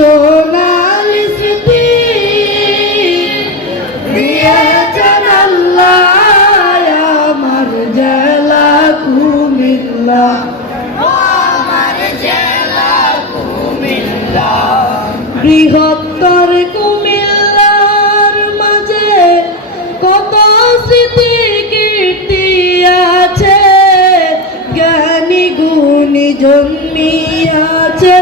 সোনালি স্মৃতি দিয়েছেন আল্লাহ আমার জেলা কুমিল্লা, আমার জেলা কুমিল্লা। বৃহত্তর কুমিল্লার মাঝে কত স্মৃতি কীর্তি আছে, জ্ঞানী গুণী জন্মিয়াছে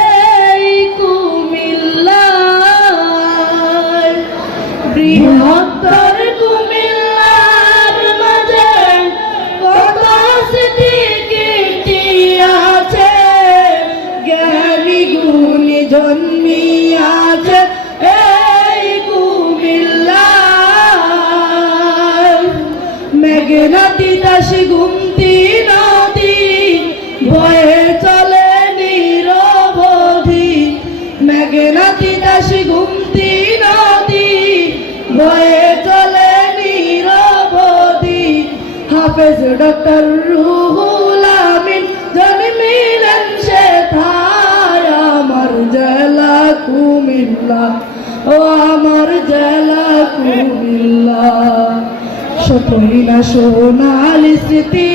এই কুমিল্লায়। বৃহত্তর কুমিল্লার মাঝে কত স্মৃতি কীর্তি আছে, জ্ঞানী গুণী জন্মিয়াছে এই কুমিল্লায়। মেঘনা তিতাসি গুমতি নদী বয়ে চলে নিরবধি, মেঘনা তিতাসি গুমতি নদী বয়ে চলে নিরবধি। হাফেজ ডক্টর রুহুল আমিন জন্মিলেন সেথায় আমার জেলা কুমিল্লা, ও আমার জেলা কুমিল্লা। সতই না সোনালি স্মৃতি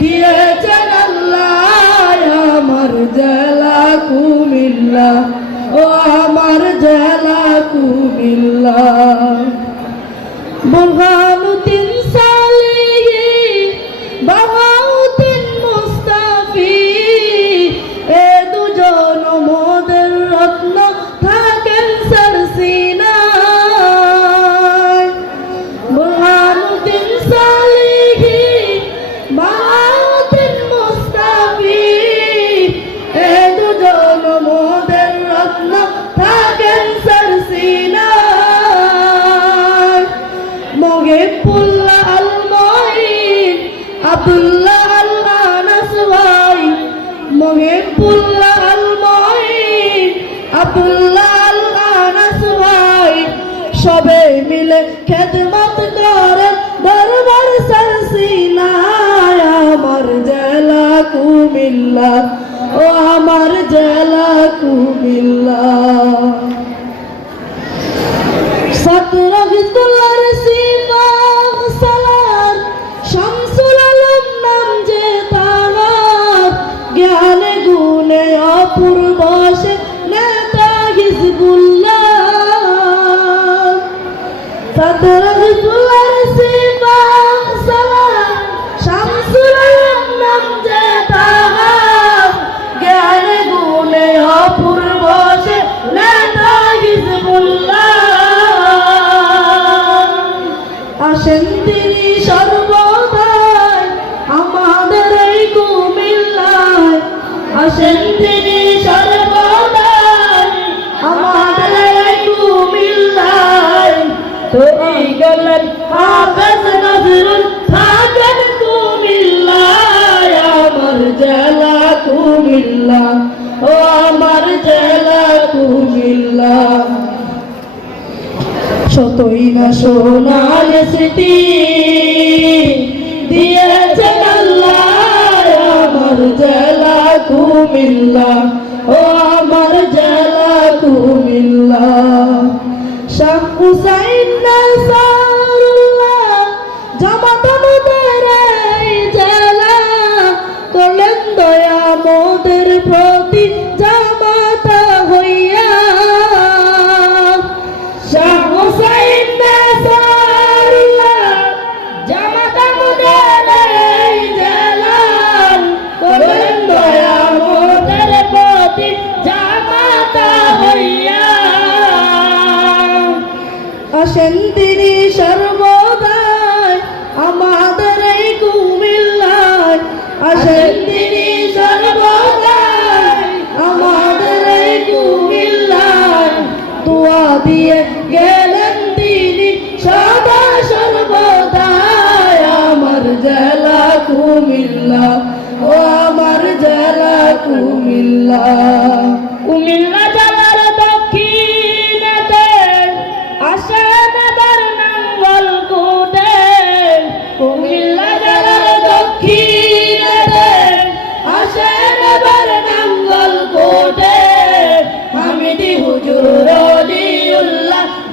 দিয়েছেন আল্লাহ আমার জেলা কুমিল্লা, ও আমার জেলা কুমিল্লা। বুরহানুদ্দিন সালেহী, বাহাউদ্দিন মুস্তাফি, এ দুজন মোদের রত্ন থাকেন সরসিনায়। বুরহানুদ্দিন সালেহী, বাহাউদ্দিন মুস্তাফি, এ দুজন মোদের রত্ন থাকেন সরসিনায়। মহিবুল্লাহ আল মঈন, আব্দুল্লাহ আল আনাস ভাই, মহিবুল্লাহ আল মঈন, আব্দুল্লাহ আল আনাস ভাই, সবে মিলে খেদমত করেন দরবার সরসিনায় আমার জেলা কুমিল্লা, ও আমার জেলা কুমিল্লা। ছাত্র হিজবুল্লাহর সিফাহ সালার, শামসুল আলম নাম যে তাহার, জ্ঞানে গুণে অপূর্ব সে নেতা হিজবুল্লাহ। ছাত্র হিজবুল্লাহর সিফাহ সালার, শামসুল আলম নাম যে তাহার, জ্ঞানে গুণে অপূর্ব সে নেতা হিজবুল্লাহ। আসেন তিনি সর্বদাই আমাদের এই কুমিল্লায়, আসেন তিনি সর্বদাই আমাদের এই কুমিল্লায়। তো এই গেলেন হাফেজ নজরুল থাকেন কুমিল্লায় আমার জেলা কুমিল্লা, ও আমার জেলা কুমিল্লা। সতই না সোনালি স্মৃতি দিয়েছেন আল্লাহ আমার জেলা কুমিল্লা, ও আমার জেলা কুমিল্লা। শাহ হুসাইন নাসারুল্লাহ জামাত মোদের এই জেলা, করলেন দয়া মোদের প্রতি জামাতা হইয়া। শাহ হুসাইন নাসারুল্লাহ জামাত মোদের এই জেলা, করলেন দয়া মোদের প্রতি জামাতা হইয়া। আসেন তিনি সর্বদাই আমাদের এই কুমিল্লায়, আসেন তিনি সর্বদাই আমাদের এই কুমিল্লায়। দোয়া দিয়ে গেলেন তিনি সদা সর্বদাই আমার জেলা কুমিল্লা, ও আমার জেলা কুমিল্লা। কুমিল্লা জেলার দক্ষিণেতে আসেন এবার নাঙ্গলকোটে, কুমিল্লা জেলার দক্ষিণেতে আসেন এবার নাঙ্গলকোটে।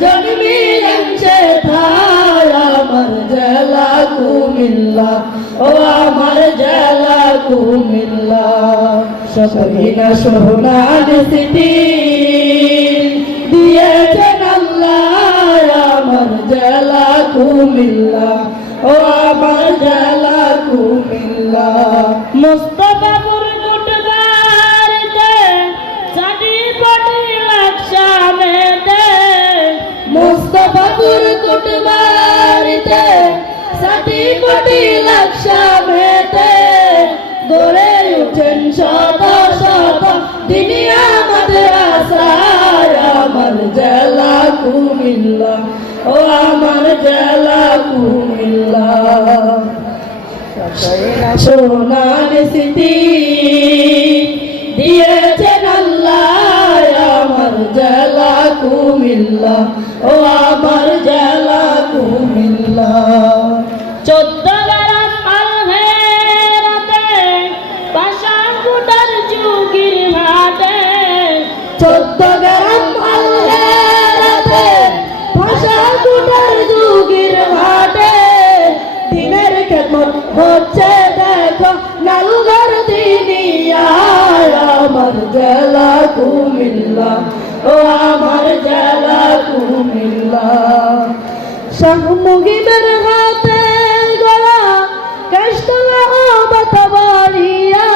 জন্মিলেন সেথায় আমার জেলা কুমিল্লা ও আমার জেলা কুমিল্লা সহিনা সোনার স্মৃতি দিয়েছেন আল্লাহ আমার জেলা কুমিল্লা ও আমার জেলা কুমিল্লা মুস্তাফাপুর কুটবারিতে সাটি পটি লাকসামেতে মুস্তাফাপুর কুটবারিতে সাটি কোটি লাকসামেতে গড়ে উঠেন শত শত দিনিয়া মাদ্রাসায় আমার জেলা কুমিল্লা ও আমার জেলা কুমিল্লা সোনার স্মৃতি দিয়েছেন আল্লাহ আমার জেলা কুমিল্লা ও আমার জেলা কুমিল্লা 14 গ্রাম মালহেরাতে পাশান কুটার যুগির হাটে 14 গ্রাম আল্লাহতে ভাষা কুটার যুগের ঘাটে দিনের খেদমত হচ্ছে দেখো নালুঘর দিনিয়ায় আমার জেলা কুমিল্লা ও আমার জেলা কুমিল্লা শাহ মুগিবের হাতে গলা কাশতলা ও বাতাবাড়িয়া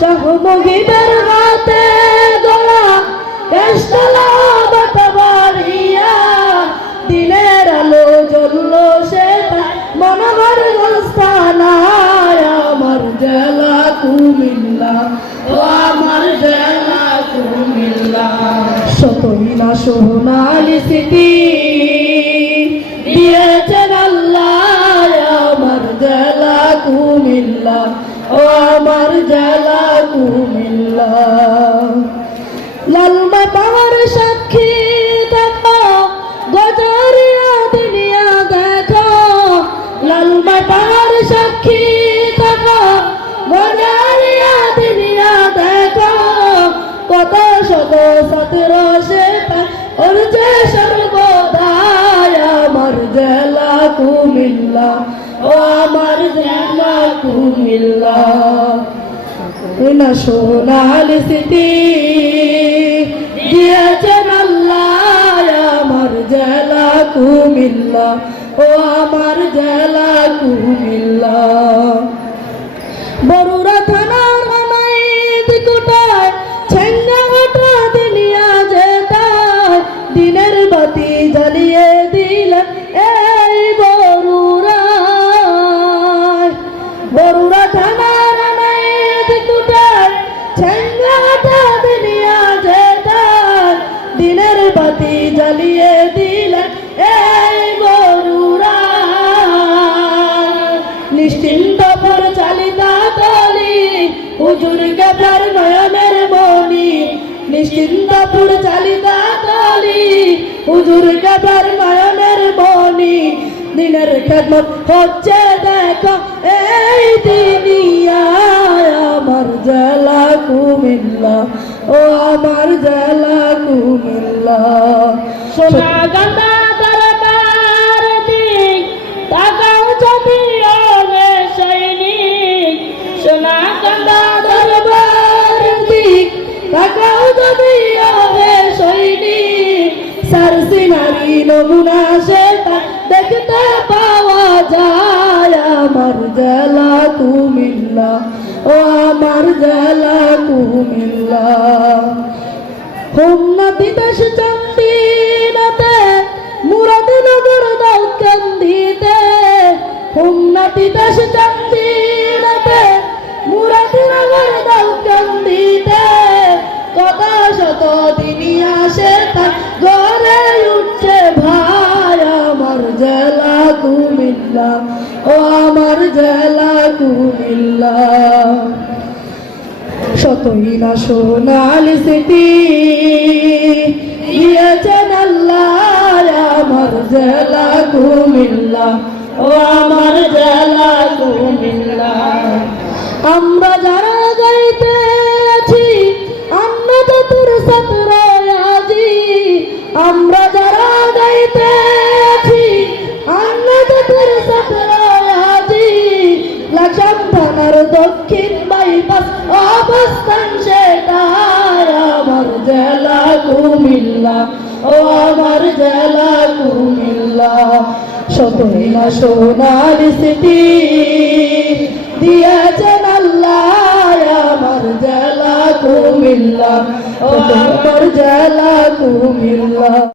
শাহ মুগিবের হাতে গলা কাশতলা ও বাতাবাড়িয়া দিনের আলো জ্বললো সেটা মনোহর গোস্তানায় আমার জেলা কুমিল্লা ও আমার জেলা কুমিল্লা শতই না সোনালি স্মৃতি দিয়েছেন আল্লাহ আমার জেলা কুমিল্লা ও আমার জেলা কুমিল্লা লালমা পাহাড় সাক্ষী দেখো গজরিয়া দুনিয়া দেখো লালমা পাহাড় সাক্ষী দেখো গজরিয়া দুনিয়া দেখো কত শত সতেরো সেটা ওর যে সর্বদায় আমার জেলা কুমিল্লা ও আমার জেলা কুমিল্লা না সোনার স্মৃতি দিয়েছেন আল্লাহ আমার জেলা কুমিল্লা ও আমার জেলা কুমিল্লা বরুড়া থানার অনাইত কোটায় ছেঙ্গাঘাটা দিনিয়া যেতায় দিনের বাতি জ্বালিয়ে দিলেন এই বরুড়ায় বরুড়া থানার অনাইত কোটায় ছেঙ্গাঘাটা দিনিয়া যেতায় দিনের বাতি জ্বালিয়ে দিলেন এই বরুড়ায় নিশ্চিন্ত পরিচালিতা তলি হুজুর কেবলার নয়নের মনি নিশ্চিন্ত পরিচালিতা তলি হুজুর কেবলার নয়নের মনি দিনের খেদমত হচ্ছে দেখো এই দুনিয়ায় আমার জেলা কুমিল্লা ও আমার জেলা কুমিল্লা সোনা গঙ্গা দরবার দিক তাকাও যদি ওরে সৈনিক সোনা গঙ্গা দরবার দিক তাকাও যদি ওরে সৈনিক সারসি নারী নমুনা সেটা দেখতে পাওয়া যায় আমার জেলা কুমিল্লা ও আমার জেলা কুমিল্লা হোমনা বিদেশ চন্দিনাতে মুরাদনগর দাউকান্দিতে হোমনা বিদেশ চন্দিনাতে মুরাদনগর দাউকান্দিতে কত শত দিনিয়া সেটা গড়ে উঠছে ভাই আমার জেলা কুমিল্লা ও আমার জেলা কুমিল্লা শতই না সোনালি স্মৃতি দিয়েছেন আল্লাহ আমার জেলা কুমিল্লা ও আমার জেলা কুমিল্লা আমরা যারা গাইতে আছি আমরা তো তোর সাথে আজি আমরা যারা থানার দক্ষিণ বাইপাস অবস্থান সেটার আমার জেলা কুমিল্লা ও আমার জেলা কুমিল্লা শতই না সোনার স্মৃতি দিয়েছেন আল্লাহ আমার জেলা কুমিল্লা ও আমার জেলা কুমিল্লা